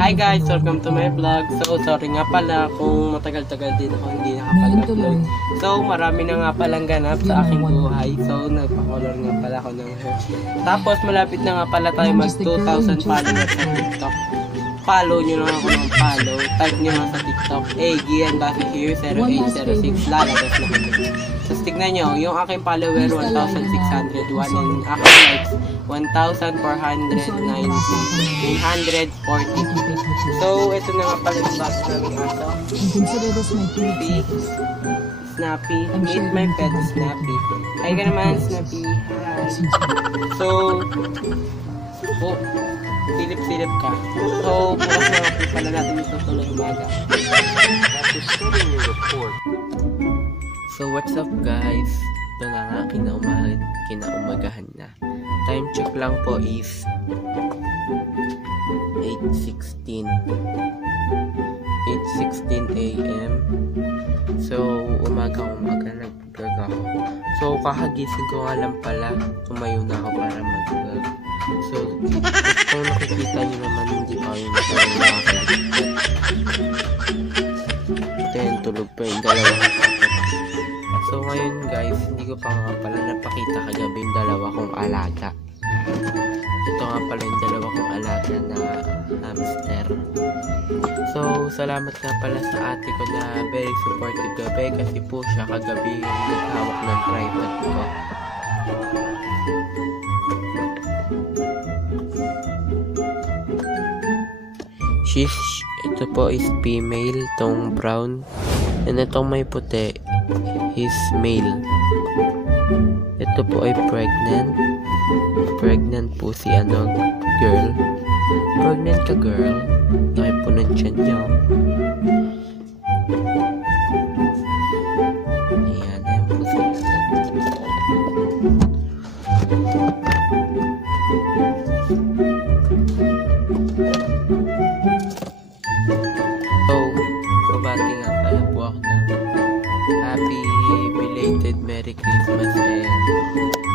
Hi guys, welcome to my vlog. So sorry nga pala kung matagal-tagal din ako hindi nakapag-upload. So marami na nga palang ganap sa aking buhay. So nagpa-color nga pala ako ng hair. Tapos malapit na nga pala tayo mag 2,000 followers sa TikTok. Follow nyo lang ako ng follow. Type nyo lang sa TikTok. Gian Basi here 0806 lalabas na kami. So tignan nyo, yung aking follower 1,601 and aking likes 1,490 940. So ito na nga pala yung box namin aso. Snappy. Meet my pet Snappy. Hi ka naman Snappy. Hi. So silip-silip ka. So bukas na ako pala natin ito tuloy umaga. So what's up guys? Ito na nga kinaumagahan na. Time check lang po is 8:16 AM. So umaga nag-vlog ako. So kakagising ko nga lang pala, tumayo na ako para mag-vlog. So kung nakikita nyo naman, hindi pa yung nakakalagot. Ito yung tulog pa yung dalawa. So ngayon guys, hindi ko pa nga pala napakita kagabi yung dalawa kong alaga. Ito nga pala yung dalawa kong alaga na hamster. So salamat nga pala sa ate ko na very supportive gabi, kasi po siya kagabi yung naghawak ng tripod ko. Ito po is female, tong brown, and itong may puti is male. Ito po ay pregnant po si girl. Pregnant ka girl, laki po ng tiyan niya. Ayan po sila. Babati nga pala po ako ng happy belated Merry Christmas and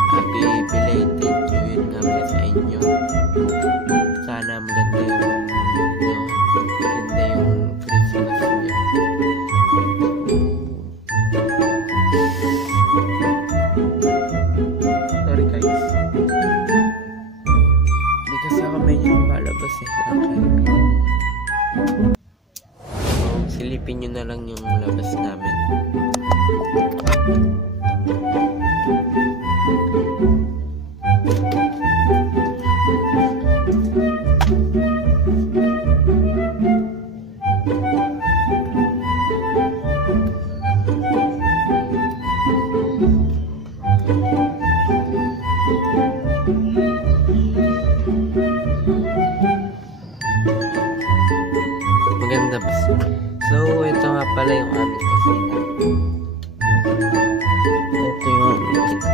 happy belated New Year nga pala sa inyo. Sana maganda yung Christmas nyo. Sorry guys, hindi kasi ako medyo malabas okay. Silipin nyo na lang yung labas namin. Maganda ba? So, ito nga pala yung aming kusina. Ito yung aming kusina.